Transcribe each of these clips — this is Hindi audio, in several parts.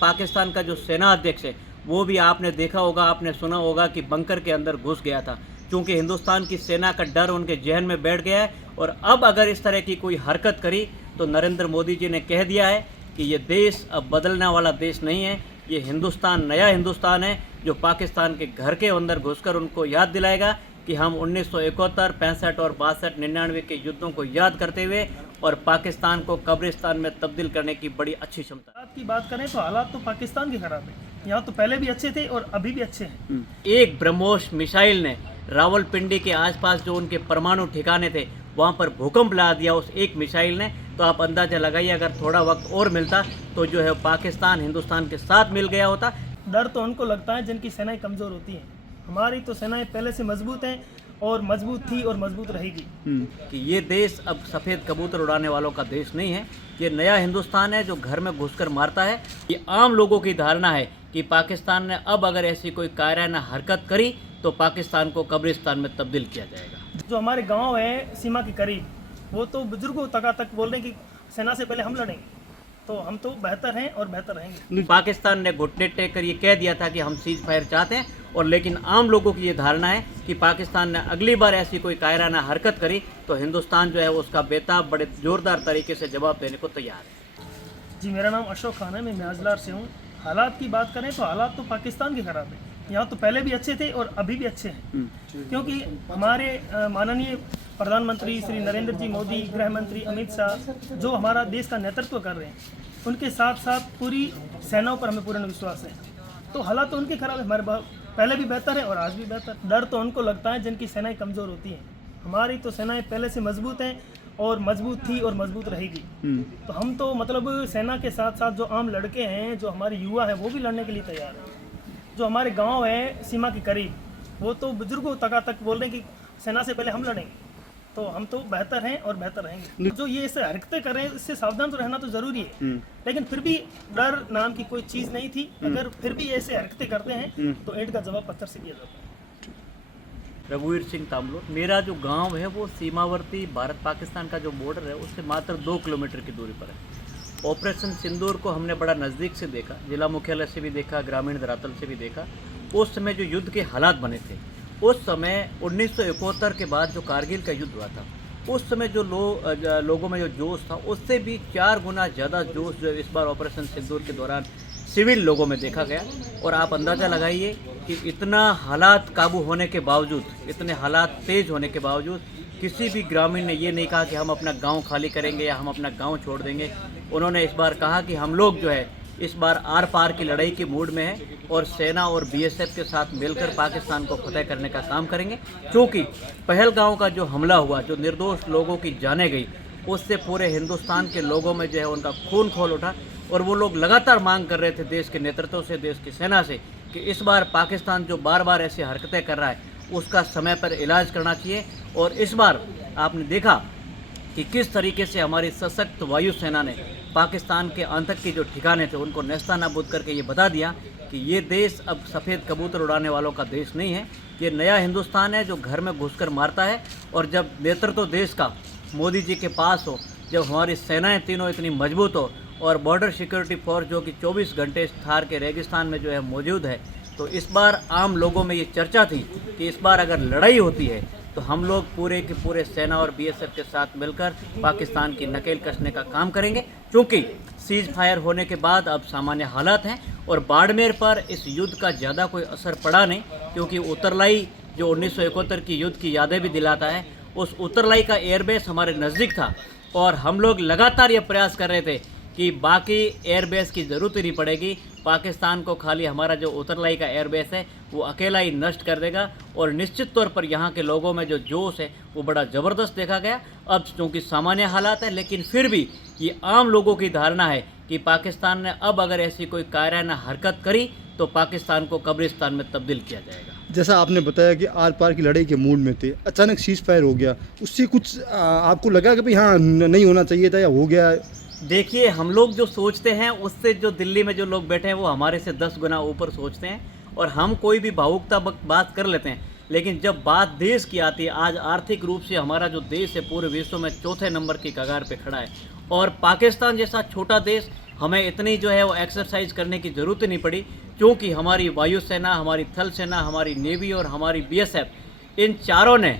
पाकिस्तान का जो सेना अध्यक्ष है वो भी आपने देखा होगा, आपने सुना होगा कि बंकर के अंदर घुस गया था, क्योंकि हिंदुस्तान की सेना का डर उनके जहन में बैठ गया है। और अब अगर इस तरह की कोई हरकत करी तो नरेंद्र मोदी जी ने कह दिया है कि ये देश अब बदलने वाला देश नहीं है, ये हिंदुस्तान नया हिंदुस्तान है जो पाकिस्तान के घर के अंदर घुसकर उनको याद दिलाएगा कि हम 1971, 65 और 62, 99 के युद्धों को याद करते हुए और पाकिस्तान को कब्रिस्तान में तब्दील करने की बड़ी अच्छी क्षमता। हालात की बात करें तो हालात तो पाकिस्तान के खराब है। यहाँ तो पहले भी अच्छे थे और अभी भी अच्छे हैं। एक ब्रह्मोस मिसाइल ने रावलपिंडी के आसपास जो उनके परमाणु ठिकाने थे वहाँ पर भूकंप ला दिया उस एक मिसाइल ने। तो आप अंदाजा लगाइए अगर थोड़ा वक्त और मिलता तो जो है पाकिस्तान हिंदुस्तान के साथ मिल गया होता। डर तो उनको लगता है जिनकी सेनाएं कमज़ोर होती हैं। हमारी तो सेनाएं पहले से मजबूत हैं और मजबूत थी और मजबूत रहेगी। कि ये देश अब सफ़ेद कबूतर उड़ाने वालों का देश नहीं है, ये नया हिंदुस्तान है जो घर में घुसकर मारता है। ये आम लोगों की धारणा है कि पाकिस्तान ने अब अगर ऐसी कोई कायराना हरकत करी तो पाकिस्तान को कब्रिस्तान में तब्दील किया जाएगा। जो हमारे गांव है सीमा के करीब, वो तो बुजुर्गों तक बोल रहे हैं कि सेना से पहले हम लड़ेंगे, तो हम तो बेहतर हैं और बेहतर रहेंगे। पाकिस्तान ने घुटने टेक कर ये कह दिया था कि हम सीज फायर चाहते हैं, और लेकिन आम लोगों की ये धारणा है कि पाकिस्तान ने अगली बार ऐसी कोई कायराना हरकत करी तो हिंदुस्तान जो है उसका बेताब बड़े ज़ोरदार तरीके से जवाब देने को तैयार है। जी, मेरा नाम अशोक खान है, मैं म्याजलार से हूँ। हालात की बात करें तो हालात तो पाकिस्तान के खराब है। यहाँ तो पहले भी अच्छे थे और अभी भी अच्छे हैं, क्योंकि हमारे माननीय प्रधानमंत्री श्री नरेंद्र जी मोदी, गृह मंत्री अमित शाह जो हमारा देश का नेतृत्व कर रहे हैं, उनके साथ साथ पूरी सेनाओं पर हमें पूर्ण विश्वास है। तो हालात तो उनके खराब है, हमारे पहले भी बेहतर है और आज भी बेहतर। डर तो उनको लगता है जिनकी सेनाएं कमज़ोर होती हैं। हमारी तो सेनाएं पहले से मजबूत हैं और मजबूत थी और मजबूत रहेगी। तो हम तो मतलब सेना के साथ साथ जो आम लड़के हैं, जो हमारे युवा हैं, वो भी लड़ने के लिए तैयार हैं। जो हमारे गांव है सीमा के करीब, वो तो बुजुर्गों तक बोल रहे हैं कि सेना से पहले हम लड़ेंगे, तो हम तो बेहतर हैं और बेहतर रहेंगे। जो ये ऐसे हरकतें कर रहे हैं इससे सावधान तो रहना तो जरूरी है, लेकिन फिर भी डर नाम की कोई चीज़ नहीं थी। अगर फिर भी ऐसे हरकतें करते हैं तो ईंट का जवाब पत्थर से दिया जाता है। रघुवीर सिंह तामलो, मेरा जो गांव है वो सीमावर्ती भारत पाकिस्तान का जो बॉर्डर है उससे मात्र 2 किलोमीटर की दूरी पर है। ऑपरेशन सिंदूर को हमने बड़ा नज़दीक से देखा, जिला मुख्यालय से भी देखा, ग्रामीण धरातल से भी देखा। उस समय जो युद्ध के हालात बने थे, उस समय 1971 के बाद जो कारगिल का युद्ध हुआ था, उस समय जो लोगों में जो जोश था उससे भी 4 गुना ज़्यादा जोश जो इस बार ऑपरेशन सिंदूर के दौरान सिविल लोगों में देखा गया। और आप अंदाज़ा लगाइए कि इतना हालात काबू होने के बावजूद, इतने हालात तेज़ होने के बावजूद किसी भी ग्रामीण ने ये नहीं कहा कि हम अपना गांव खाली करेंगे या हम अपना गांव छोड़ देंगे। उन्होंने इस बार कहा कि हम लोग जो है इस बार आर पार की लड़ाई के मूड में है और सेना और बीएसएफ के साथ मिलकर पाकिस्तान को फतेह करने का काम करेंगे। क्योंकि पहलगांव का जो हमला हुआ, जो निर्दोष लोगों की जानें गई, उससे पूरे हिंदुस्तान के लोगों में जो है उनका खून खोल उठा। और वो लोग लगातार मांग कर रहे थे देश के नेतृत्व से, देश की सेना से, कि इस बार पाकिस्तान जो बार बार ऐसी हरकतें कर रहा है उसका समय पर इलाज करना चाहिए। और इस बार आपने देखा कि किस तरीके से हमारी सशक्त वायुसेना ने पाकिस्तान के आतंक के जो ठिकाने थे उनको नेस्तानाबूद करके ये बता दिया कि ये देश अब सफ़ेद कबूतर उड़ाने वालों का देश नहीं है, ये नया हिंदुस्तान है जो घर में घुसकर मारता है। और जब नेतृत्व देश का मोदी जी के पास हो, जब हमारी सेनाएं तीनों इतनी मजबूत हो और बॉर्डर सिक्योरिटी फोर्स जो कि 24 घंटे थार के रेगिस्तान में जो है मौजूद है, तो इस बार आम लोगों में ये चर्चा थी कि इस बार अगर लड़ाई होती है तो हम लोग पूरे के पूरे सेना और बीएसएफ के साथ मिलकर पाकिस्तान की नकेल कसने का काम करेंगे। क्योंकि सीज फायर होने के बाद अब सामान्य हालात हैं और बाड़मेर पर इस युद्ध का ज़्यादा कोई असर पड़ा नहीं, क्योंकि उत्तरलाई जो 1971 की युद्ध की यादें भी दिलाता है, उस उत्तरलाई का एयरबेस हमारे नज़दीक था और हम लोग लगातार ये प्रयास कर रहे थे कि बाकी एयरबेस की ज़रूरत ही नहीं पड़ेगी, पाकिस्तान को खाली हमारा जो उत्तरलाई का एयरबेस है वो अकेला ही नष्ट कर देगा। और निश्चित तौर पर यहाँ के लोगों में जो जोश है वो बड़ा ज़बरदस्त देखा गया। अब चूँकि सामान्य हालात है, लेकिन फिर भी ये आम लोगों की धारणा है कि पाकिस्तान ने अब अगर ऐसी कोई कायराना हरकत करी तो पाकिस्तान को कब्रिस्तान में तब्दील किया जाएगा। जैसा आपने बताया कि आर पार की लड़ाई के मूड में थे, अचानक सीज फायर हो गया, उससे कुछ आपको लगा कि भाई हाँ नहीं होना चाहिए था या हो गया? देखिए, हम लोग जो सोचते हैं उससे जो दिल्ली में जो लोग बैठे हैं वो हमारे से 10 गुना ऊपर सोचते हैं और हम कोई भी भावुकता बात कर लेते हैं। लेकिन जब बात देश की आती है, आज आर्थिक रूप से हमारा जो देश है पूरे विश्व में 4थे नंबर की कगार पे खड़ा है और पाकिस्तान जैसा छोटा देश हमें इतनी जो है वो एक्सरसाइज करने की ज़रूरत नहीं पड़ी, क्योंकि हमारी वायुसेना, हमारी थल सेना, हमारी नेवी और हमारी BSF इन चारों ने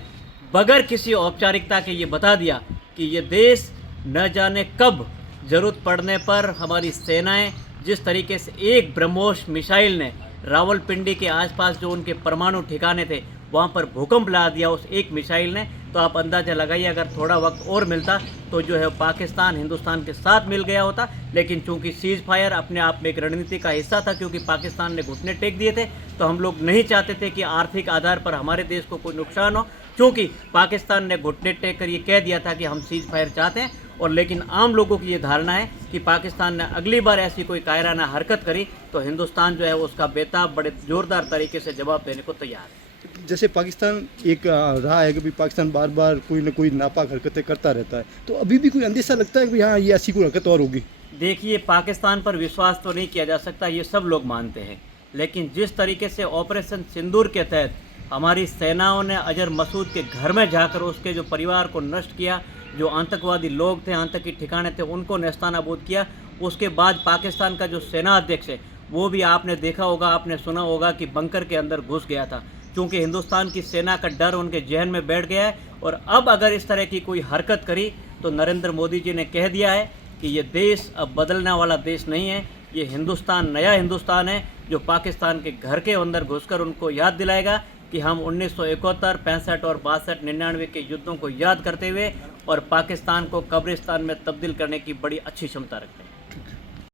बगैर किसी औपचारिकता के ये बता दिया कि ये देश न जाने कब ज़रूरत पड़ने पर हमारी सेनाएं जिस तरीके से एक ब्रह्मोस मिसाइल ने रावलपिंडी के आसपास जो उनके परमाणु ठिकाने थे वहाँ पर भूकंप ला दिया उस एक मिसाइल ने, तो आप अंदाज़ा लगाइए अगर थोड़ा वक्त और मिलता तो जो है पाकिस्तान हिंदुस्तान के साथ मिल गया होता। लेकिन चूंकि सीज़ फायर अपने आप में एक रणनीति का हिस्सा था, क्योंकि पाकिस्तान ने घुटने टेक दिए थे, तो हम लोग नहीं चाहते थे कि आर्थिक आधार पर हमारे देश को कोई नुकसान हो, क्योंकि पाकिस्तान ने घुटने टेक कर ये कह दिया था कि हम सीज़ फायर चाहते हैं। और लेकिन आम लोगों की ये धारणा है कि पाकिस्तान ने अगली बार ऐसी कोई कायराना हरकत करी तो हिंदुस्तान जो है उसका बेताब बड़े ज़ोरदार तरीके से जवाब देने को तैयार है। जैसे पाकिस्तान एक रहा है कि भाई पाकिस्तान बार बार कोई ना कोई नापाक हरकतें करता रहता है, तो अभी भी कोई अंदेशा लगता है कि हाँ ये ऐसी कोई हरकत और होगी? देखिए, पाकिस्तान पर विश्वास तो नहीं किया जा सकता, ये सब लोग मानते हैं, लेकिन जिस तरीके से ऑपरेशन सिंदूर के तहत हमारी सेनाओं ने अजहर मसूद के घर में जाकर उसके जो परिवार को नष्ट किया, जो आतंकवादी लोग थे, आतंकी ठिकाने थे, उनको नेस्तानाबूद किया। उसके बाद पाकिस्तान का जो सेना अध्यक्ष है वो भी आपने देखा होगा, आपने सुना होगा कि बंकर के अंदर घुस गया था, क्योंकि हिंदुस्तान की सेना का डर उनके जहन में बैठ गया है। और अब अगर इस तरह की कोई हरकत करी तो नरेंद्र मोदी जी ने कह दिया है कि ये देश अब बदलने वाला देश नहीं है, ये हिंदुस्तान नया हिंदुस्तान है, जो पाकिस्तान के घर के अंदर घुसकर उनको याद दिलाएगा कि हम 1971, 65 और 62, 99 के युद्धों को याद करते हुए और पाकिस्तान को कब्रिस्तान में तब्दील करने की बड़ी अच्छी क्षमता रखते हैं।